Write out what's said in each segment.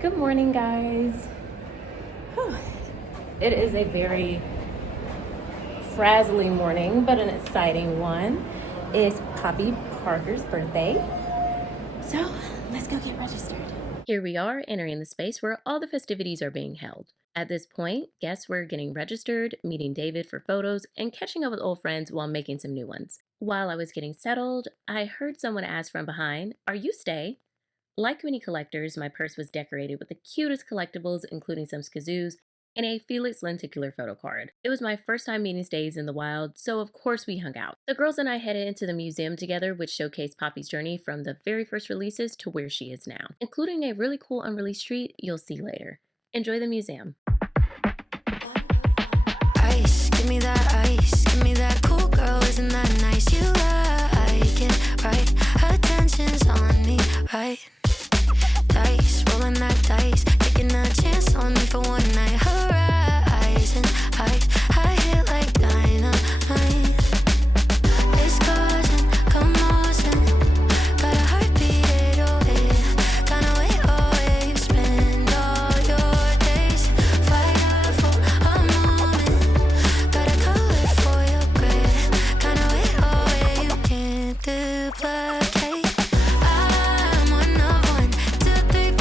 Good morning, guys. Whew. It is a very frazzling morning, but an exciting one. It's Poppy Parker's birthday. So let's go get registered. Here we are entering the space where all the festivities are being held. At this point, guests were getting registered, meeting David for photos, and catching up with old friends while making some new ones. While I was getting settled, I heard someone ask from behind, "Are you Stay?" Like many collectors, my purse was decorated with the cutest collectibles, including some skazoos and a Felix lenticular photo card. It was my first time meeting Stays in the wild, so of course we hung out. The girls and I headed into the museum together, which showcased Poppy's journey from the very first releases to where she is now, including a really cool unreleased treat you'll see later. Enjoy the museum. Ice, give me that ice, give me that cool girl, isn't that nice? You like it, right? Attention's on me, right? Dice, rolling that dice, taking a chance on me for one night. Horizon, I hit like dynamite. It's causing commotion, got a heartbeat 808. Kinda way, you spend all your days fighting for a moment. Got a color for your grid, kinda way, you can't duplicate. I'm one of one, 2, 3,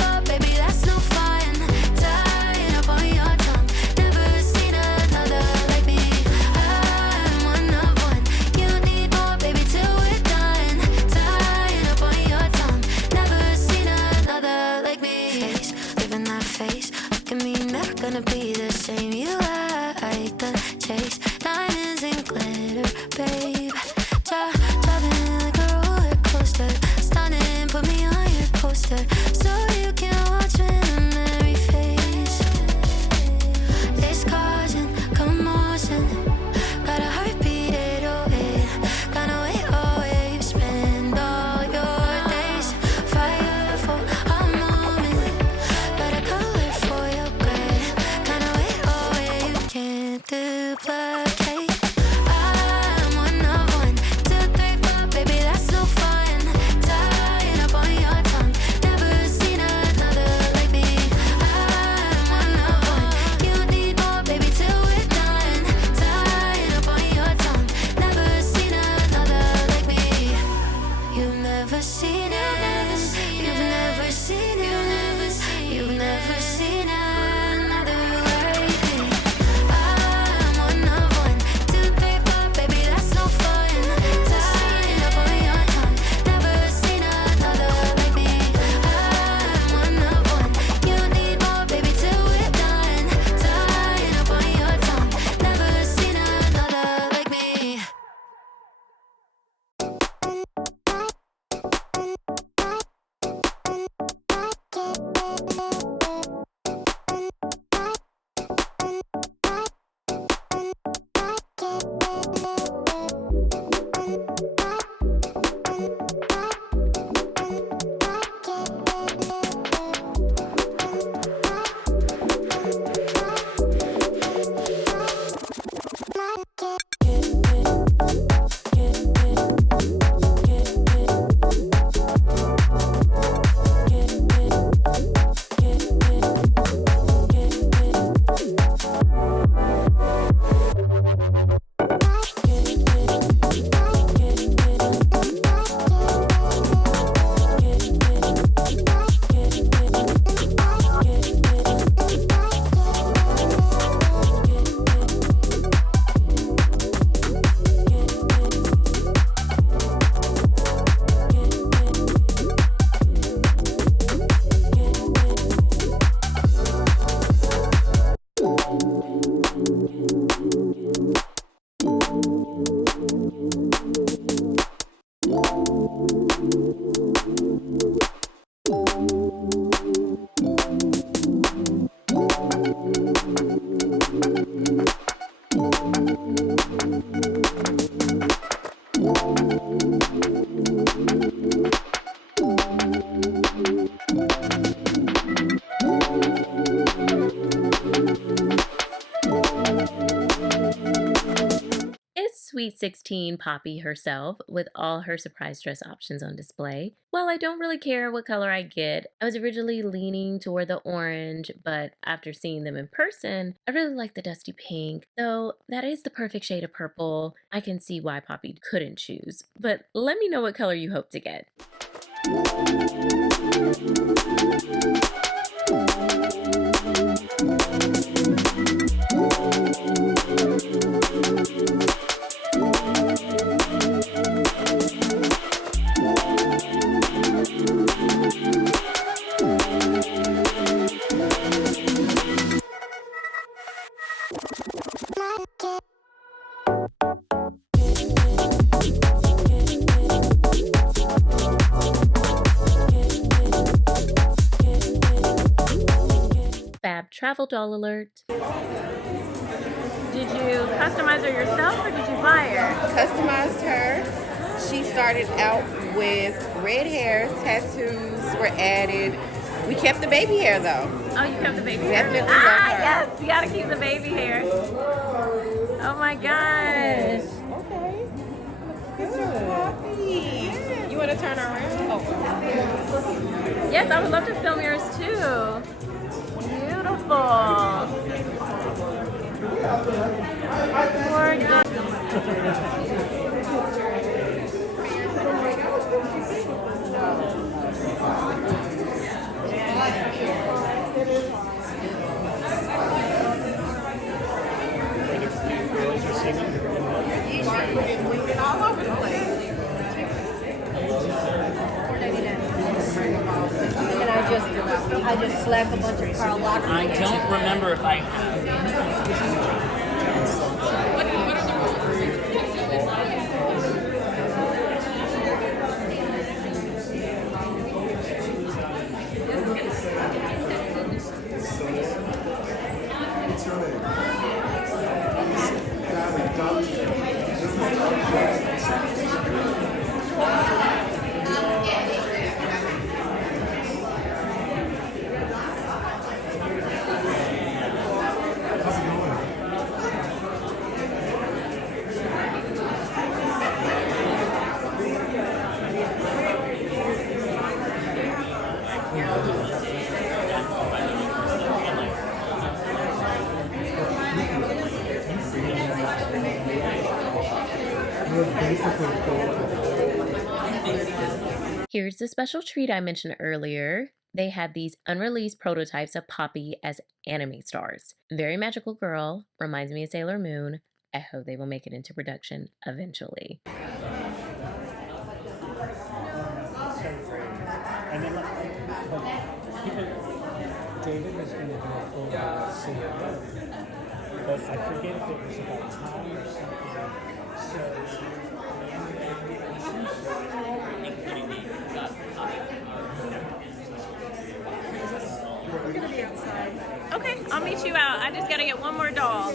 Sweet 16 Poppy herself with all her surprise dress options on display. While I don't really care what color I get, I was originally leaning toward the orange, but after seeing them in person, I really like the dusty pink. Though that is the perfect shade of purple, I can see why Poppy couldn't choose. But let me know what color you hope to get. Fab travel doll alert. Did you customize her yourself or did you buy her? Customized her. She started out with red hair, tattoos were added. We kept the baby hair though. Oh, you kept the baby hair? Definitely love her. Yes, you gotta keep the baby hair. Oh my gosh. Okay. Good. You want to turn her around? Oh. Yes, I would love to film yours too. Beautiful. All over the place. And I just slapped a bunch of Karl Lagerfeld. I don't remember if I have. Here's the special treat I mentioned earlier. They had these unreleased prototypes of Poppy as anime stars. Very magical girl, reminds me of Sailor Moon. I hope they will make it into production eventually. And then David was going to do a full CEO, but I forget if it was about time or something. So. We're gonna be outside. Okay, I'll meet you out. I just gotta get one more doll.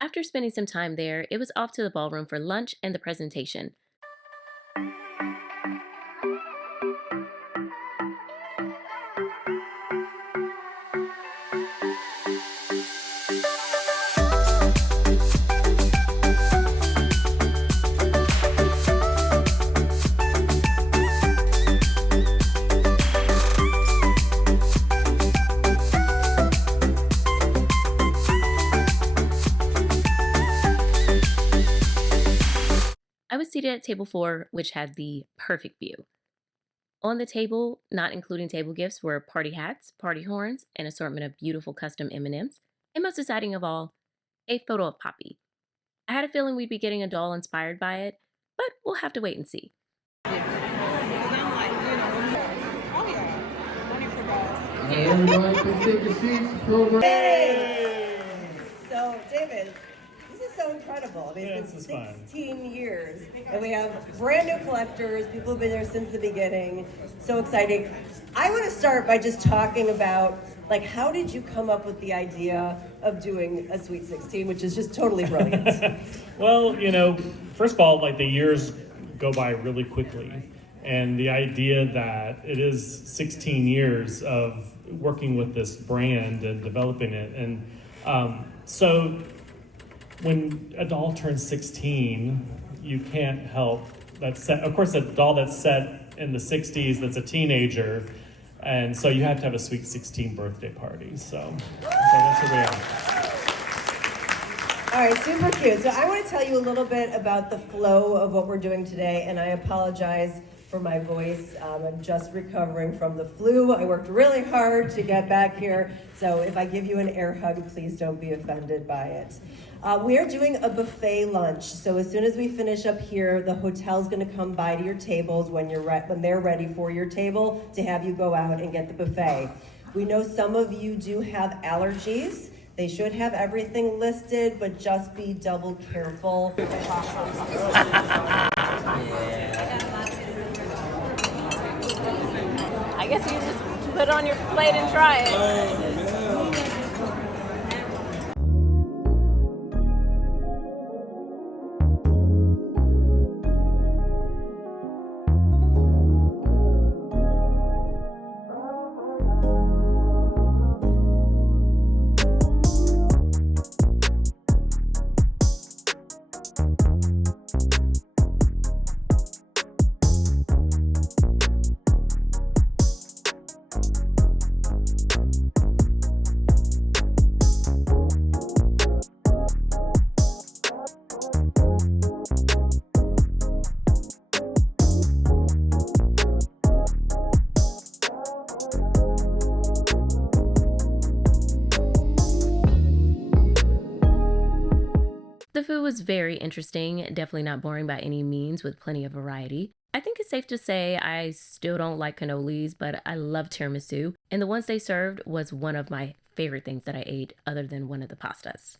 After spending some time there, it was off to the ballroom for lunch and the presentation. I was seated at table 4, which had the perfect view. On the table, not including table gifts, were party hats, party horns, an assortment of beautiful custom M&Ms, and most exciting of all, a photo of Poppy. I had a feeling we'd be getting a doll inspired by it, but we'll have to wait and see. Everybody can take a seat. Hey! So, David, this is so so incredible. I mean, Yeah, it's this been is fun. 16 years, and we have brand new collectors, people who've been there since the beginning. So exciting. I want to start by just talking about, like, how did you come up with the idea of doing a Sweet 16, which is just totally brilliant? Well, first of all, like the years go by really quickly. And the idea that it is 16 years of working with this brand and developing it. And so when a doll turns 16, you can't help of course, a doll that's set in the 60s that's a teenager. And so you have to have a Sweet 16 birthday party. So that's who we are. All right, super cute. So I want to tell you a little bit about the flow of what we're doing today, and I apologize for my voice. I'm just recovering from the flu. I worked really hard to get back here, so if I give you an air hug, please don't be offended by it. We are doing a buffet lunch, so as soon as we finish up here, the hotel's going to come by to your tables when they're ready for your table to have you go out and get the buffet. We know some of you do have allergies. They should have everything listed, but just be double careful. I guess you just put it on your plate and try it. The food was very interesting, definitely not boring by any means, with plenty of variety. I think it's safe to say I still don't like cannolis, but I love tiramisu, and the ones they served was one of my favorite things that I ate other than one of the pastas.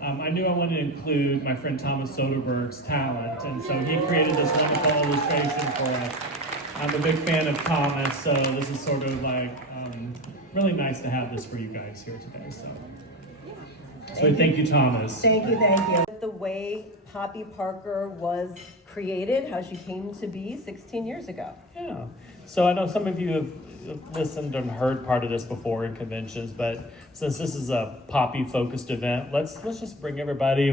I knew I wanted to include my friend Thomas Soderbergh's talent, and so he created this wonderful illustration for us. I'm a big fan of Thomas, so this is sort of like really nice to have this for you guys here today. So thank you, Thomas. Thank you, thank you. The way Poppy Parker was created, how she came to be 16 years ago. Yeah. So I know some of you have listened and heard part of this before in conventions, but since this is a Poppy-focused event, let's just bring everybody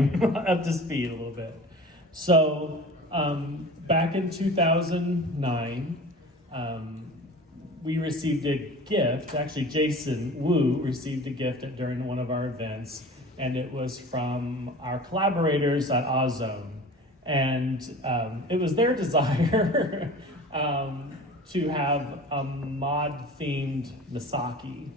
up to speed a little bit. So back in 2009, we received a gift. Actually, Jason Wu received a gift during one of our events, and it was from our collaborators at Ozone. And it was their desire to have a mod-themed Misaki.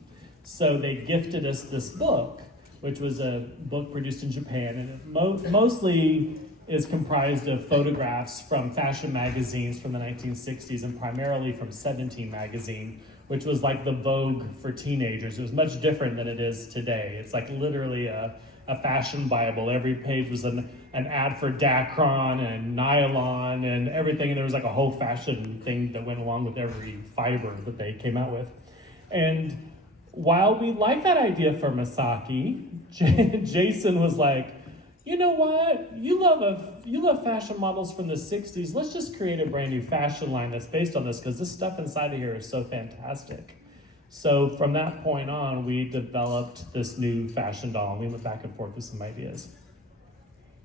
So they gifted us this book, which was a book produced in Japan, and it mostly is comprised of photographs from fashion magazines from the 1960s and primarily from 17 magazine, which was like the Vogue for teenagers. It was much different than it is today. It's like literally a fashion Bible. Every page was an ad for Dacron and nylon and everything, and there was like a whole fashion thing that went along with every fiber that they came out with. And while we like that idea for Misaki, Jason was like, you know what? You love fashion models from the 60s. Let's just create a brand new fashion line that's based on this, because this stuff inside of here is so fantastic. So from that point on, we developed this new fashion doll, and we went back and forth with some ideas.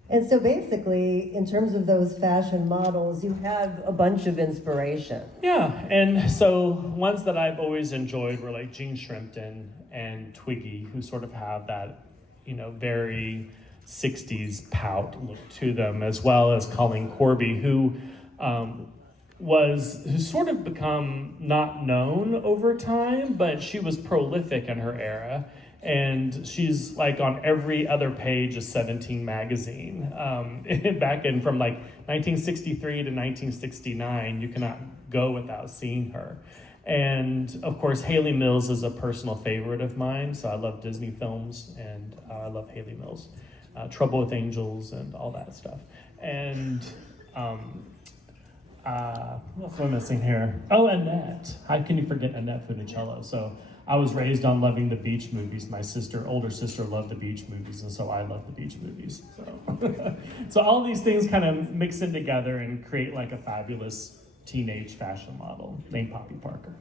And so basically, in terms of those fashion models, you have a bunch of inspiration. Yeah, and so ones that I've always enjoyed were like Jean Shrimpton and Twiggy, who sort of have that, very 60s pout look to them, as well as Colleen Corby, who who's sort of become not known over time, but she was prolific in her era. And she's like on every other page of 17 magazine. Back in from like 1963 to 1969, you cannot go without seeing her. And of course, Haley Mills is a personal favorite of mine. So I love Disney films, and I love Haley Mills. Trouble with Angels and all that stuff. And what else am I missing here? Oh, Annette. How can you forget Annette Funicello? So I was raised on loving the beach movies. My older sister loved the beach movies, and so I love the beach movies. So, so all these things kind of mix in together and create like a fabulous teenage fashion model named Poppy Parker.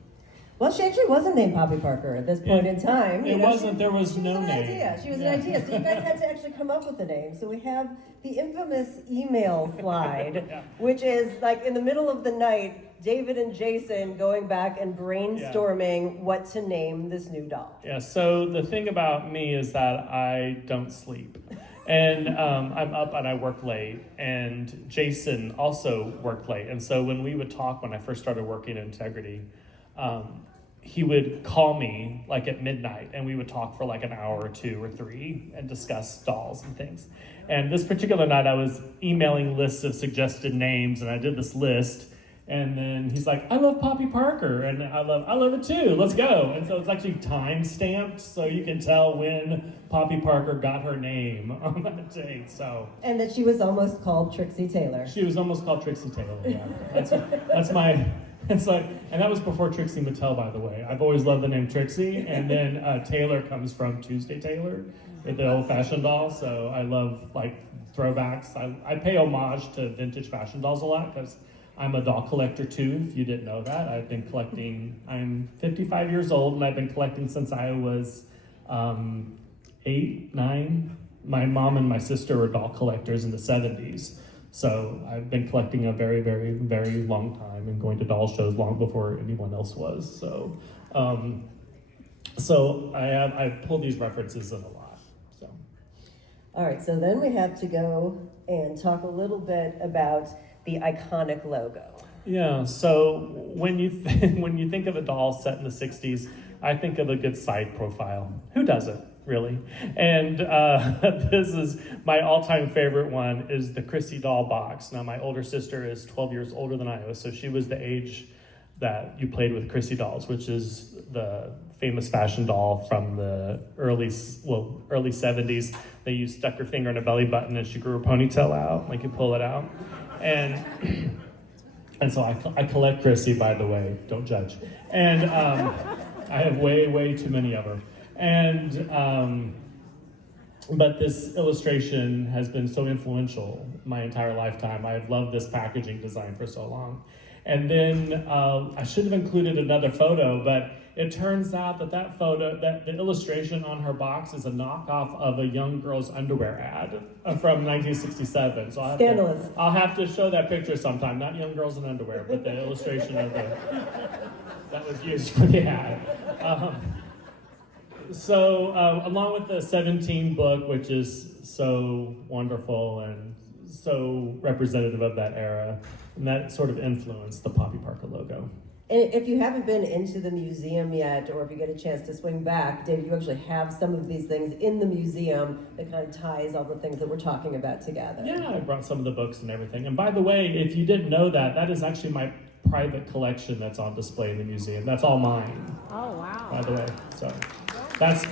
Well, she actually wasn't named Poppy Parker at this point in time. It wasn't. There was no name. Idea. She was an idea. So you guys had to actually come up with a name. So we have the infamous email slide, which is like in the middle of the night, David and Jason going back and brainstorming what to name this new doll. Yeah, so the thing about me is that I don't sleep. And I'm up and I work late, and Jason also worked late. And so when we would talk, when I first started working in Integrity, he would call me like at midnight, and we would talk for like an hour or 2 or 3 and discuss dolls and things. And this particular night I was emailing lists of suggested names, and I did this list, and then he's like, I love Poppy Parker, and I love it too, let's go. And so it's actually time stamped, so you can tell when Poppy Parker got her name on that date. So, and that she was almost called Trixie Taylor. She was almost called Trixie Taylor, yeah. That's my... It's like, and that was before Trixie Mattel, by the way. I've always loved the name Trixie, and then Taylor comes from Tuesday Taylor, the old-fashioned doll. So I love like throwbacks. I pay homage to vintage fashion dolls a lot because I'm a doll collector too. If you didn't know that, I've been collecting. I'm 55 years old, and I've been collecting since I was 8, 9. My mom and my sister were doll collectors in the 70s. So I've been collecting a very, very, very long time and going to doll shows long before anyone else was. So, I pull these references in a lot. So, all right. So then we have to go and talk a little bit about the iconic logo. Yeah. So when you when you think of a doll set in the '60s, I think of a good side profile. Who doesn't? Really. And this is my all-time favorite one is the Chrissy doll box. Now, my older sister is 12 years older than I was, so she was the age that you played with Chrissy dolls, which is the famous fashion doll from the early 70s. You stuck her finger in a belly button and she grew her ponytail out, like you pull it out. And so I collect Chrissy, by the way, don't judge. And I have way, way too many of her. And but this illustration has been so influential my entire lifetime. I've loved this packaging design for so long. And then I should have included another photo, but it turns out that the illustration on her box is a knockoff of a young girl's underwear ad from 1967. So I'll have to show that picture sometime. Not young girls in underwear, but the illustration of that was used for the ad. So along with the 17 book, which is so wonderful and so representative of that era, and that sort of influenced the Poppy Parker logo. And if you haven't been into the museum yet, or if you get a chance to swing back, David, you actually have some of these things in the museum that kind of ties all the things that we're talking about together. Yeah, I brought some of the books and everything. And by the way, if you didn't know that, that is actually my private collection that's on display in the museum. That's all mine. Oh, wow. By the way, so that.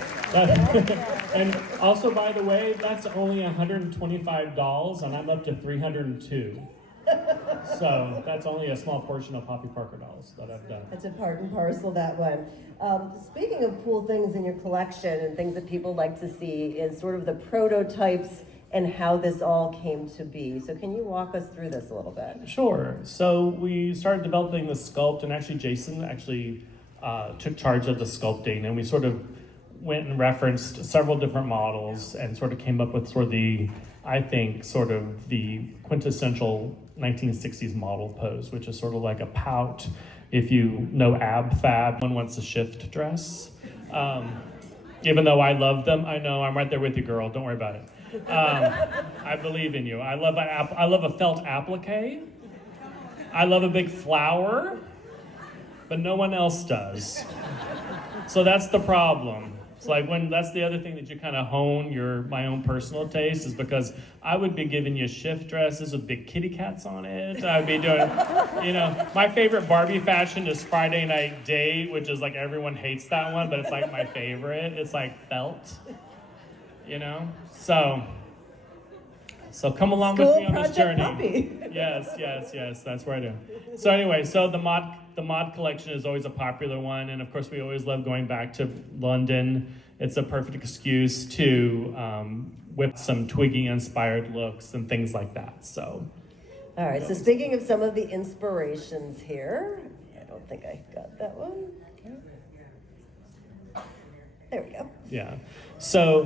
And also, by the way, that's only $125, and I'm up to 302. So that's only a small portion of Poppy Parker dolls that I've done. That's a part and parcel, that one. Speaking of cool things in your collection and things that people like to see is sort of the prototypes and how this all came to be. So can you walk us through this a little bit? Sure. So we started developing the sculpt, and actually Jason took charge of the sculpting, and we sort of went and referenced several different models and sort of came up with sort of the quintessential 1960s model pose, which is sort of like a pout. If you know ab fab, one wants a shift dress. Even though I love them, I know, I'm right there with you, girl, don't worry about it. I believe in you. I love a felt applique. I love a big flower, but no one else does. So that's the problem. It's like that's the other thing that you kind of hone my own personal taste, is because I would be giving you shift dresses with big kitty cats on it. I'd be doing, my favorite Barbie fashion is Friday Night Date, which is like everyone hates that one, but it's like my favorite. It's like felt, So So come along School with me on this Project journey. Puppy. Yes, that's what I do. So anyway, so the mod collection is always a popular one, and of course we always love going back to London. It's a perfect excuse to whip some Twiggy-inspired looks and things like that. So. All right, so speaking of some of the inspirations here, I don't think I got that one. There we go. Yeah. So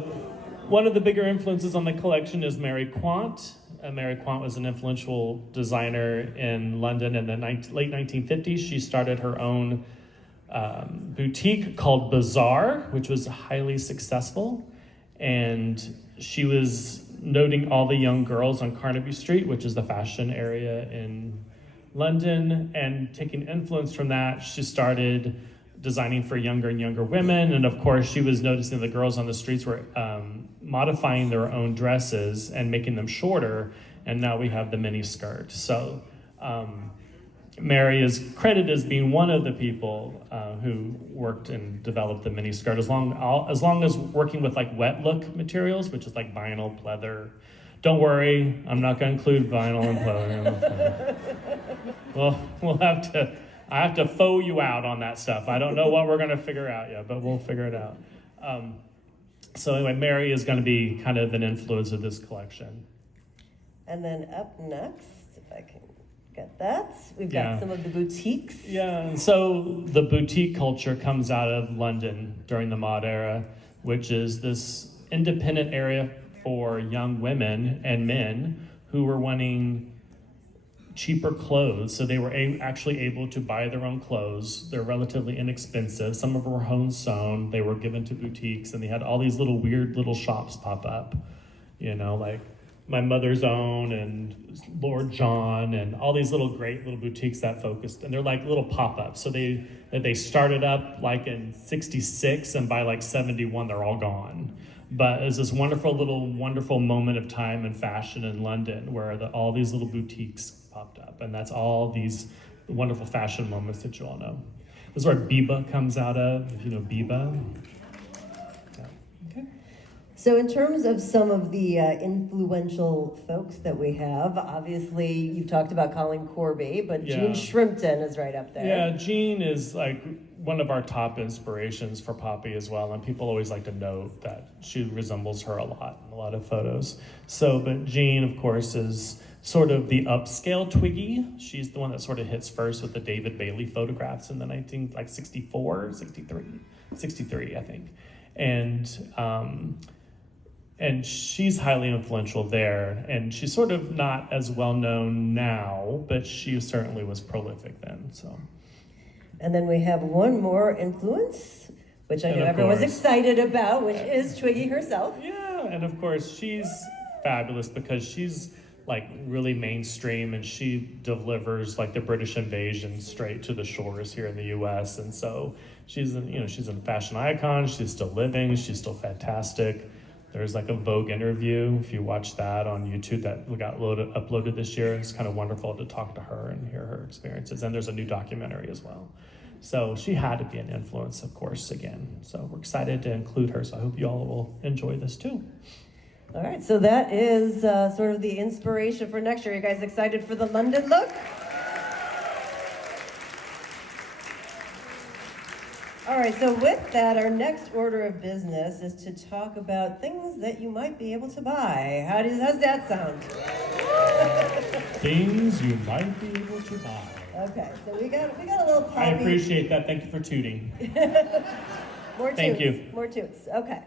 one of the bigger influences on the collection is Mary Quant. Mary Quant was an influential designer in London in the late 1950s. She started her own boutique called Bazaar, which was highly successful. And she was noting all the young girls on Carnaby Street, which is the fashion area in London, and taking influence from that, she started designing for younger and younger women. And of course, she was noticing the girls on the streets were modifying their own dresses and making them shorter. And now we have the mini skirt. So Mary is credited as being one of the people who worked and developed the mini skirt, as long as working with like wet look materials, which is like vinyl, pleather. Don't worry, I'm not going to include vinyl and pleather. I have to faux you out on that stuff. I don't know what we're going to figure out yet, but we'll figure it out. So anyway, Mary is going to be kind of an influence of this collection. And then up next, if I can get that, we've got some of the boutiques. Yeah, and so the boutique culture comes out of London during the mod era, which is this independent area for young women and men who were wanting cheaper clothes. So they were actually able to buy their own clothes. They're relatively inexpensive. Some of them were home sewn. They were given to boutiques, and they had all these little weird little shops pop up, like My Mother's Own and Lord John and all these little great little boutiques that focused, and they're like little pop-ups. So they started up like in 66, and by like 71 they're all gone. But it's this wonderful moment of time in fashion in London where all these little boutiques popped up, and that's all these wonderful fashion moments that you all know. This is where Biba comes out of, if you know Biba. So in terms of some of the influential folks that we have, obviously you've talked about Colin Corby, but Jean Shrimpton is right up there. Yeah, Jean is like one of our top inspirations for Poppy as well, and people always like to note that she resembles her a lot in a lot of photos. So, but Jean, of course, is sort of the upscale Twiggy. She's the one that sort of hits first with the David Bailey photographs in the 63, I think. And she's highly influential there, and she's sort of not as well known now, but she certainly was prolific then. So, and then we have one more influence, which I know everyone's excited about, which is Twiggy herself. Yeah, and of course she's fabulous because she's like really mainstream, and she delivers like the British invasion straight to the shores here in the U.S. And so she's a fashion icon. She's still living. She's still fantastic. There's like a Vogue interview, if you watch that on YouTube, that got uploaded this year. It's kind of wonderful to talk to her and hear her experiences. And there's a new documentary as well. So she had to be an influence, of course, again. So we're excited to include her. So I hope you all will enjoy this too. All right, so that is sort of the inspiration for next year. You guys excited for the London look? All right, so with that, our next order of business is to talk about things that you might be able to buy. How's that sound? Things you might be able to buy. Okay, so we got a little Poppy. I appreciate that. Thank you for tooting. More toots. Thank you. More toots. Okay.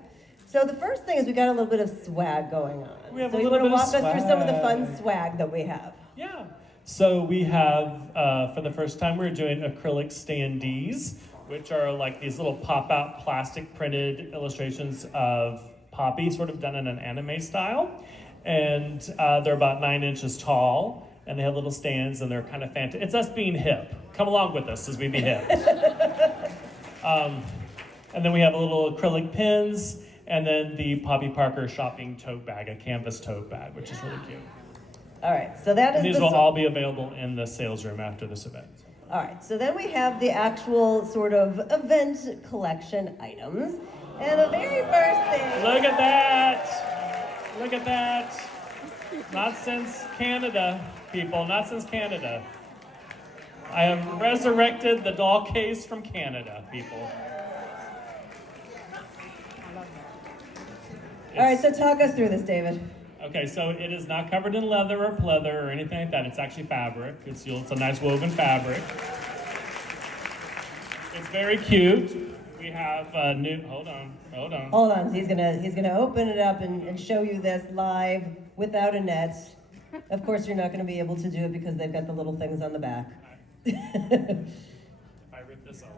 So the first thing is we got a little bit of swag going on. We have so a you little want to bit of walk us through some of the fun swag. swag that we have? Yeah. So we have, for the first time, we're doing acrylic standees, which are like these little pop-out plastic printed illustrations of Poppy, sort of done in an anime style. And they're about 9 inches tall, and they have little stands, and they're kind of fantastic. It's us being hip. Come along with us as we be hip. And then we have a little acrylic pins, and then the Poppy Parker shopping tote bag, a canvas tote bag, which is really cute. All right, so that is and these will all be available in the sales room after this event. All right, so then we have the actual sort of event collection items. And the very first thing... Look at that! Look at that! Not since Canada, people, not since Canada. I have resurrected the doll case from Canada, people. All right, so talk us through this, David. Okay, so it is not covered in leather or pleather or anything like that. It's actually fabric. It's a nice woven fabric. It's very cute. We have new. Hold on. Hold on, he's gonna open it up and show you this live without a net. Of course, you're not gonna be able to do it because they've got the little things on the back. If I rip this off.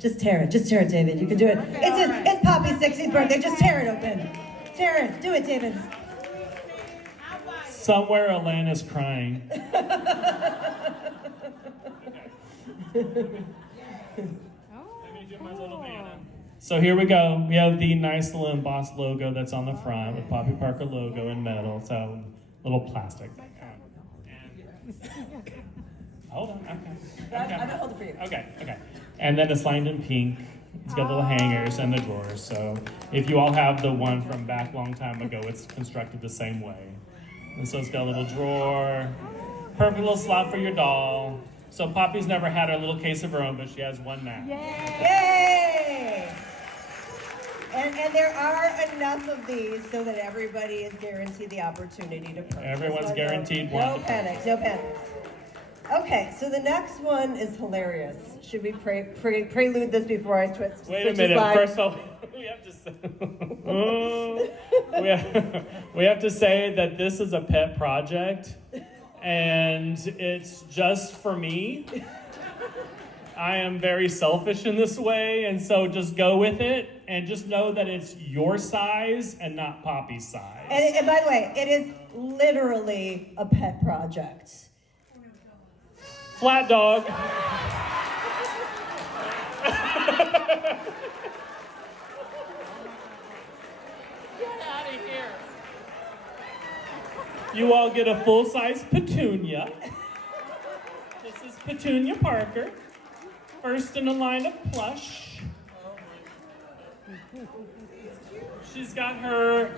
Just tear it, David. You can do it. It's Poppy's 60th birthday. Just tear it open. Tear it. Do it, David. Somewhere Alana's crying. So here we go. We have the nice little embossed logo that's on the front with Poppy Parker logo in metal. So little plastic. Hold on. Okay. I'm gonna hold it for you. Okay. And then it's lined in pink. It's got little hangers and the drawers. So if you all have the one from back a long time ago, it's constructed the same way. And so it's got a little drawer, perfect little slot for your doll. So Poppy's never had her little case of her own, but she has one now. Yay! And there are enough of these so that everybody is guaranteed the opportunity to purchase. Everyone's one. guaranteed No one. panic. Okay, so the next one is hilarious. Should we prelude this before I switch? Wait a minute. First of all, we have to say, we have to say that this is a pet project, and it's just for me. I am very selfish in this way, and so just go with it, and just know that it's your size and not Poppy's size. And by the way, it is literally a pet project. Flat dog. Get out of here. You all get a full-size Petunia. This is Petunia Parker. First in a line of plush. She's got her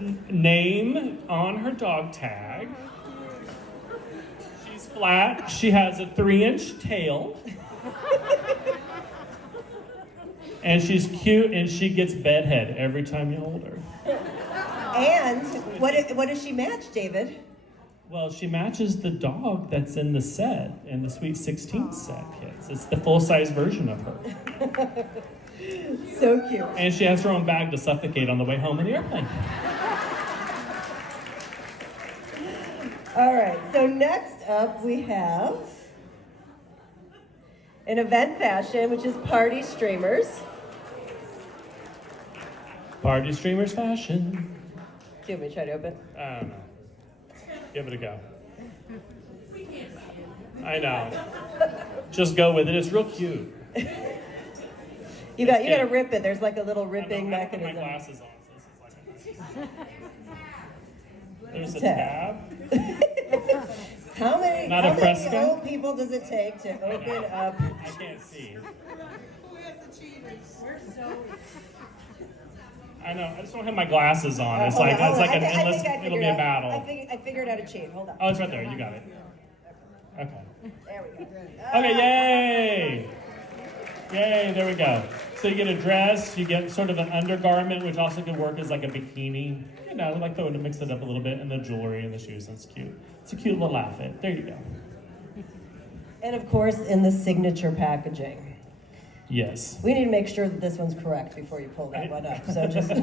name on her dog tag. She's flat. She has a 3-inch tail. And she's cute, and she gets bedhead every time you hold her. And what does she match, David? Well, she matches the dog that's in the set, in the Sweet 16 set, kids. It's the full-size version of her. So cute. And she has her own bag to suffocate on the way home in the airplane. All right, so next up we have an event fashion, which is party streamers. Party streamers fashion. Do you want me to try to open? I don't know. Give it a go. I know. Just go with it. It's real cute. You got to rip it. There's like a little ripping I don't have mechanism. my glasses on, so this is like There's a tab. How many fresco? old people does it take to open up? I can't see. I know. I just don't have my glasses on. It's Hold like on, it's hold like on. an I endless. think I It'll be figured a out- battle. I figured out a cheat. Hold on. Oh, it's right there. You got it. Okay. There we go. Okay, yay! Yay, there we go. So you get a dress, you get sort of an undergarment, which also can work as like a bikini. You know, like to mix it up a little bit, and the jewelry and the shoes, it's cute. It's a cute little outfit. There you go. And of course, in the signature packaging. Yes. We need to make sure that this one's correct before you pull that one up. So just. All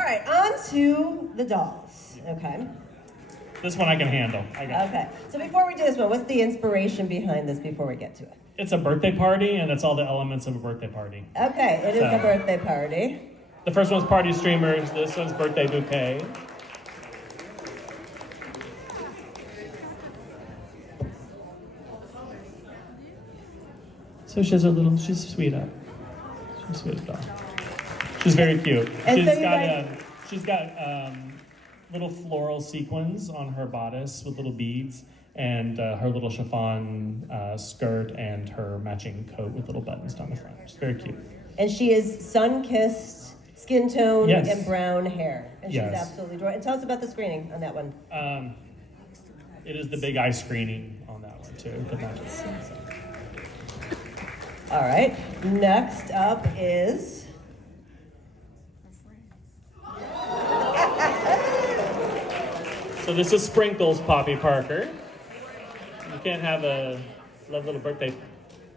right, on to the dolls. Okay. This one I can handle. I got it. Okay. So before we do this one, what's the inspiration behind this before we get to it? It's a birthday party, and it's all the elements of a birthday party. Okay, it is a So- birthday party. The first one's party streamers. This one's birthday bouquet. So she has she's a sweetheart. She's a sweet doll. She's very cute. And She's so you got guys- she's got little floral sequins on her bodice with little beads, and her little chiffon skirt and her matching coat with little buttons down the front. She's very cute. And she is sun-kissed skin tone Yes. and brown hair. And she's Yes. absolutely adorable. And tell us about the screening on that one. It is the big eye screening on that one too, but not just. So. All right, next up is... So this is Sprinkles Poppy Parker. You can't have a lovely little birthday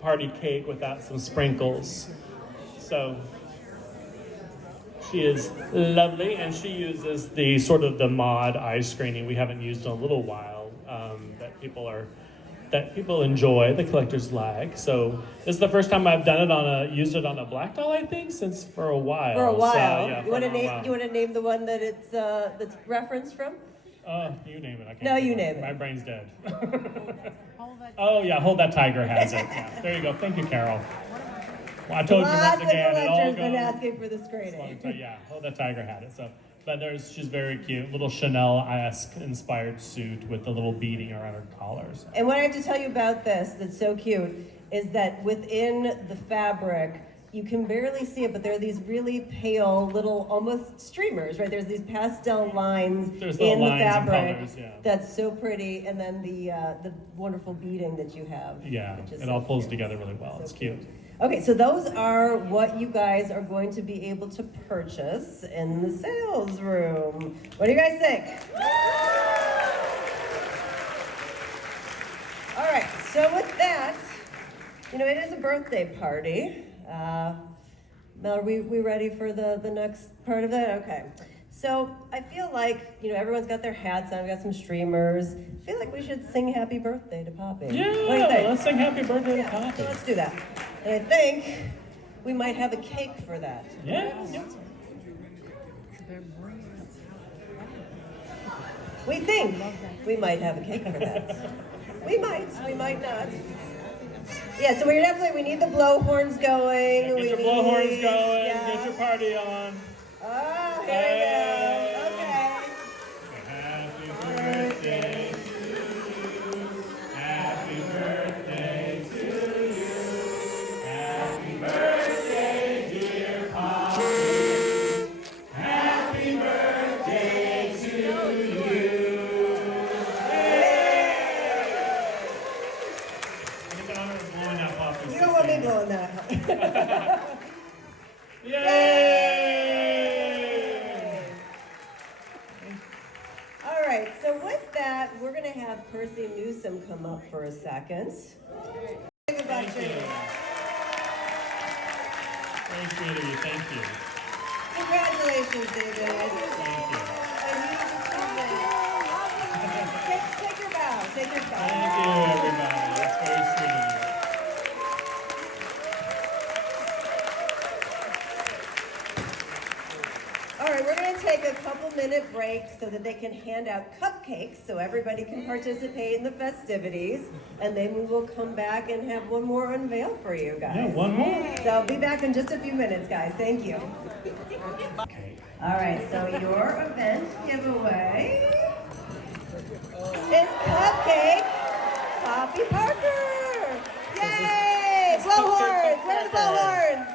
party cake without some sprinkles. So she is lovely, and she uses the sort of the mod eye screening we haven't used in a little while that people enjoy, the collectors like. So this is the first time I've done it used it on a black doll, I think, since for a while. For a while. So, yeah, you want to name the one that it's that's referenced from? You name it. I can't. No, you name it. My brain's dead. Oh yeah, Hold That Tiger has it. Yeah, there you go. Thank you, Carol. Well, I told you Lots once of again. It all collectors goes. been asking for the screening. Yeah, Hold That Tiger had it. So, but she's very cute, little Chanel-esque inspired suit with the little beading around her collar. So. And what I have to tell you about this that's so cute is that within the fabric, you can barely see it, but there are these really pale little, almost streamers, right? There's these pastel lines in the fabric. And colors, yeah. That's so pretty, and then the wonderful beading that you have. Yeah, it all pulls together really well. It's cute. Okay, so those are what you guys are going to be able to purchase in the sales room. What do you guys think? All right, so with that, it is a birthday party. Mel, are we ready for the next part of that? Okay. So I feel like, everyone's got their hats on, we got some streamers. I feel like we should sing happy birthday to Poppy. Yeah, What do you think? let's sing happy birthday to Poppy. So let's do that. And I think we might have a cake for that. Yeah. We think we might have a cake for that. We might not. Yeah, so we need the blow horns going. Get your blow horns going, yeah. get your party on. Oh, here we go. Okay. Happy birthday to you. Happy birthday to you. Happy birthday, dear Poppy. Happy birthday to you. I get the honor of blowing out Poppy's. You don't want me blowing that. Yay! All right, so with that, we're going to have Percy Newsom come up for a second. Thank you. Very sweet of you. Thank you. Congratulations, David. Thank you. Take your bow. Take your bow. Thank you, everybody. That's very sweet of you. All right, we're going to take a couple-minute break so that they can hand out cupcakes so everybody can participate in the festivities. And then we will come back and have one more unveil for you guys. Yeah, one more. So I'll be back in just a few minutes, guys. Thank you. Okay. All right, so your event giveaway is Cupcake Poppy Parker. Yay! Blow horns! Where are the blow horns?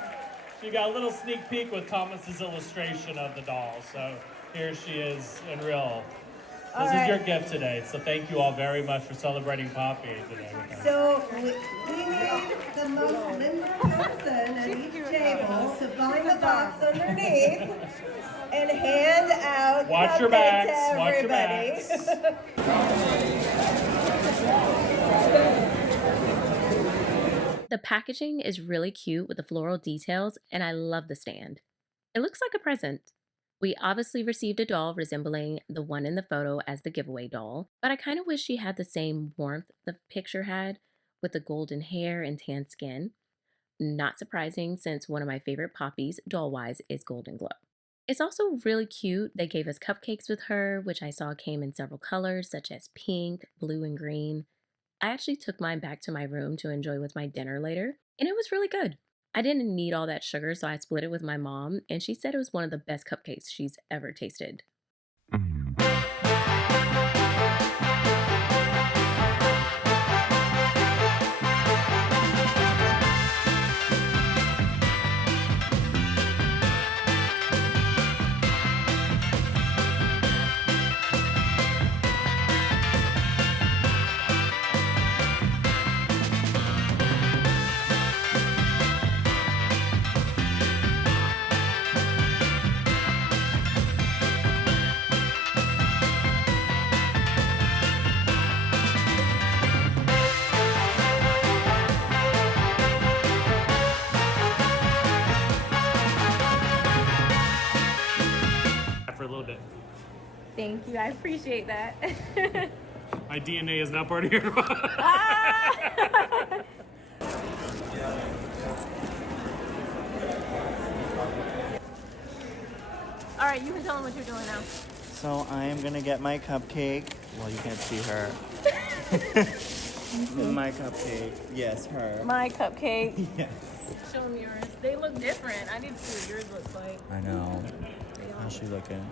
So you got a little sneak peek with Thomas's illustration of the doll. So here she is in real. This is your gift today. So thank you all very much for celebrating Poppy today with us. So we need the most limber person at each table to find the box underneath and hand out Watch your cupcakes backs. to Watch your everybody. backs. The packaging is really cute with the floral details, and I love the stand. It looks like a present. We obviously received a doll resembling the one in the photo as the giveaway doll, but I kind of wish she had the same warmth the picture had with the golden hair and tan skin. Not surprising since one of my favorite Poppies, doll-wise, is Golden Glow. It's also really cute. They gave us cupcakes with her, which I saw came in several colors such as pink, blue, and green. I actually took mine back to my room to enjoy with my dinner later, and it was really good. I didn't need all that sugar, so I split it with my mom, and she said it was one of the best cupcakes she's ever tasted. Thank you. I appreciate that. My DNA is not part of your. All right, you can tell them what you're doing now. So I am gonna get my cupcake. Well, you can't see her. My cupcake. Yes, her. My cupcake. Yes. Show them yours. They look different. I need to see what yours looks like. I know. How's she looking?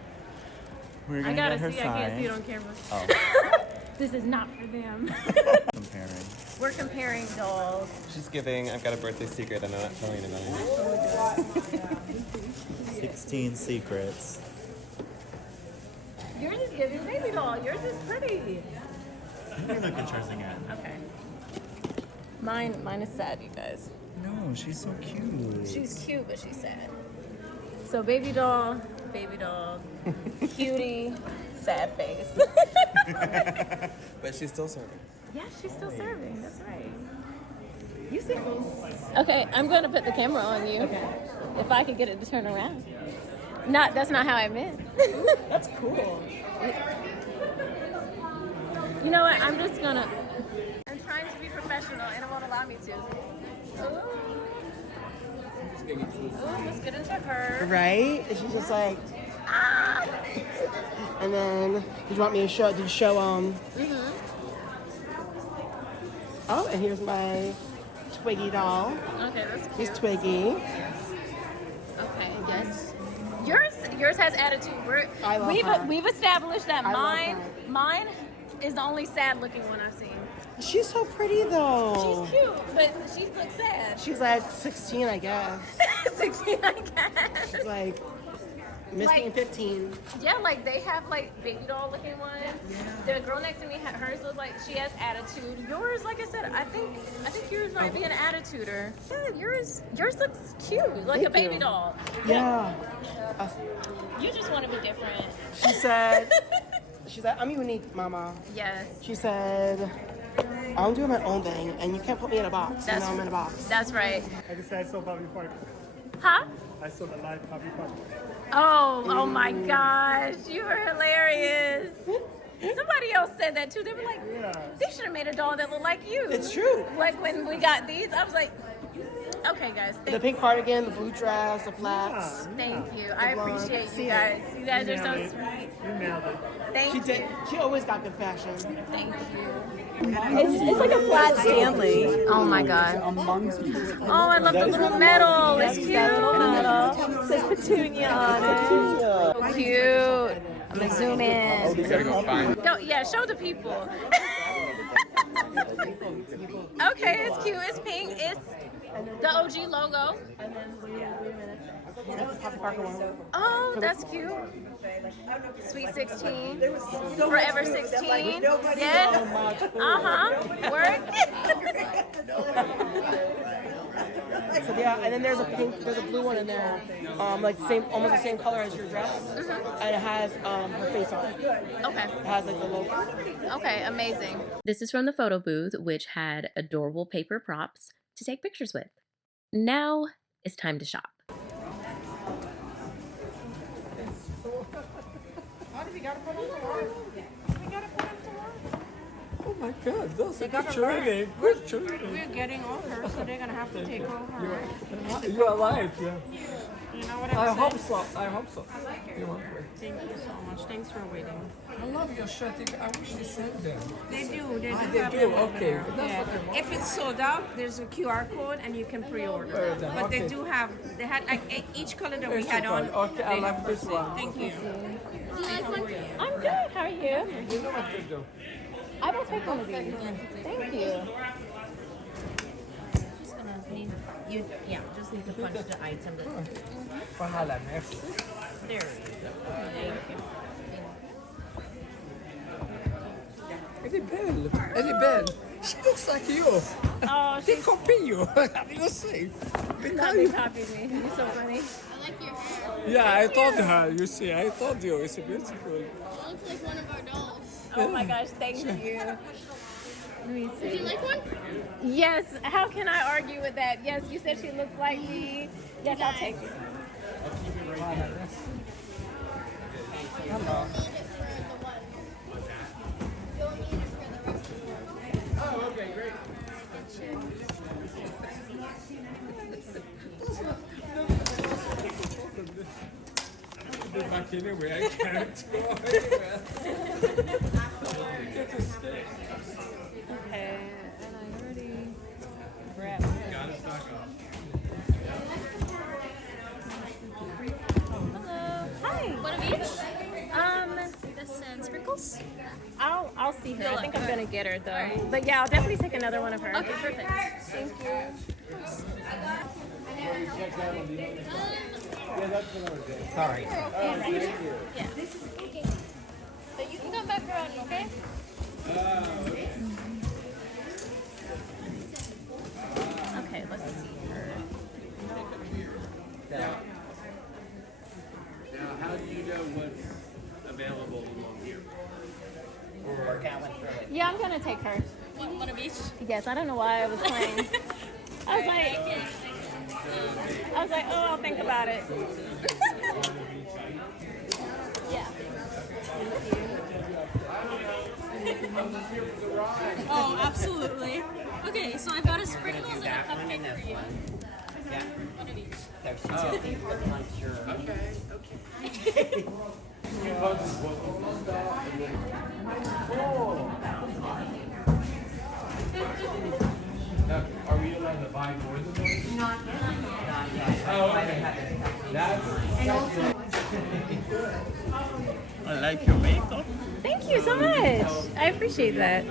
We're I gonna gotta get her see. I can't see it size. on camera. Oh, This is not for them. comparing. We're comparing dolls. She's giving, I've got a birthday secret and I'm not telling anybody. 16 secrets. Yours is giving baby doll. Yours is pretty. Let me look at yours again. Okay. Mine is sad, you guys. No, she's so cute. She's cute, but she's sad. So baby doll, cutie, sad face. But she's still serving. Yeah, she's still serving. That's right. You see me? Okay, I'm going to put the camera on you. Okay. If I could get it to turn around. That's not how I meant. That's cool. You know what? I'm trying to be professional and it won't allow me to. Ooh, let's get into her. Right? And she's just like, ah! And then, did you want me to show, Oh, and here's my Twiggy doll. Okay, that's cute. He's Twiggy. Okay, yes. Yours has attitude. I love her. We've established that I love mine is the only sad looking one I've seen. She's so pretty though. She's cute, but she looks sad. She's like 16, I guess. 16, I guess. She's like, Misty and 15. Yeah, like they have like baby doll looking ones. Yeah. The girl next to me, hers looks like she has attitude. Yours, like I said, I think yours might be an attituder. Yeah, yours looks cute, like a baby doll. Yeah. You just want to be different. She said, I'm unique, mama. Yes. She said, I'm doing my own thing, and you can't put me in a box. You know I'm in a box. That's right. I just said I saw Bobby Parker. Huh? I saw the live Bobby Parker. Oh my gosh, you were hilarious. Somebody else said that too. They were like, they should have made a doll that looked like you. It's true. Like when we got these, I was like, okay guys. The pink cardigan, the blue dress, the flats. Thank you. I blonde. appreciate See you it. guys. You guys are so Nailed it. sweet. You nailed it. Thank She you. did. She always got good fashion. Thank you. It's like a flat Stanley. Oh my god. Oh, I love the little medal. It's cute. It says Petunia on it. So cute. I'm gonna zoom in. Yeah, show the people. Okay, it's cute. It's pink. It's the OG logo. Oh, that's cute. Sweet 16. Forever 16. Yes. Work. So yeah, and then there's a blue one in there, like almost the same color as your dress, and it has her face on it. Okay. It has like the logo. Okay, amazing. This is from the photo booth, which had adorable paper props to take pictures with. Now it's time to shop. Oh my God, those are good children. Good children. We're getting older, so they're gonna have to take over. You are alive, yeah. You know what I I'm hope saying? so. I hope so. You want to Thank you so much. Thanks for waiting. I love your shirt. I wish they sent them. They do. They do They have do. them over Okay. there. That's Yeah. what I want. If it's sold out, there's a QR code and you can pre-order. Then, But they okay. do have. They had like each color that we Each had on. color. Okay, I they like have this for sale. one. Thank you. I'm good. How are you? You know what to do. I will take one of these. Thank you. Just gonna need you. Yeah, just need to punch the item. Pangalan, yes. There. Thank you. Eddie Bell. She looks like you. Oh, They copy you. You see. they copied me. You're so funny. Yeah, I told her. You see, I told you. It's beautiful. It looks like one of our dolls. Oh my gosh, thank you. Let me see. Would you like one? Yes, how can I argue with that? Yes, you said she looked like me. Yes, I'll take it. did back anyway. I can't go anywhere. Okay, and I already grabbed it. Got it back up. Hello. Hi. One of each? This and sprinkles? I'll see her. I think I'm gonna get her though. Alright. But yeah, I'll definitely take another one of her. Okay, perfect. Thank you. Sorry. Yeah. So you can come back around, okay? Okay, let's see her. Now, how do you know what's available along here? Yeah, I'm gonna take her. One of each? Yes, I don't know why I was playing. I was like, oh, I'll think about it. Yeah. Oh, absolutely. Okay, so I've got a sprinkles and a cupcake for you. One of each. Now, are we allowed to buy more than one? Not yet. Oh, okay. I like your makeup. Thank you so much. I appreciate that.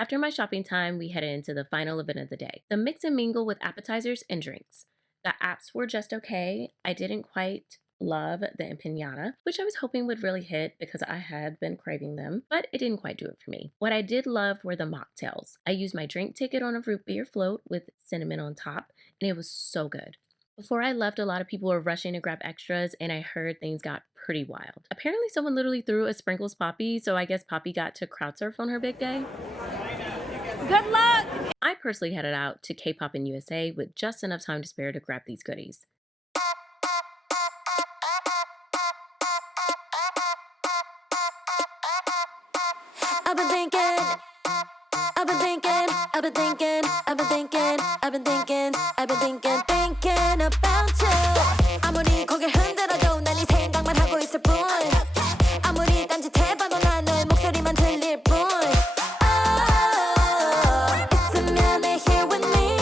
After my shopping time, we headed into the final event of the day, the mix and mingle with appetizers and drinks. The apps were just okay. I didn't quite love the empanada, which I was hoping would really hit because I had been craving them, but it didn't quite do it for me. What I did love were the mocktails. I used my drink ticket on a root beer float with cinnamon on top, and it was so good. Before I left, a lot of people were rushing to grab extras, and I heard things got pretty wild. Apparently, someone literally threw a sprinkles Poppy, so I guess Poppy got to crowd surf on her big day. Good luck! I personally headed out to K-pop in USA with just enough time to spare to grab these goodies. I've been thinking, I've been thinking, I've been thinking, I've been thinking, I've been thinking, I've been thinking about you. 아무리 고개를 흔들어도 난 네 생각만 하고 있을 뿐. 아무리 딴짓해봐도 난 너의 목소리만 들릴 뿐. 있으면 내 here with me.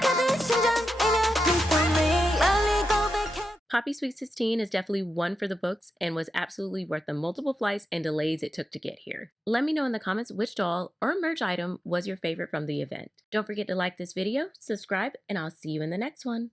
가득 심장이면 please tell me. 빨리 고백해. Poppy Sweet 16 is definitely one for the books and was absolutely worth the multiple flights and delays it took to get here. Let me know in the comments which doll or merch item was your favorite from the event. Don't forget to like this video, subscribe, and I'll see you in the next one.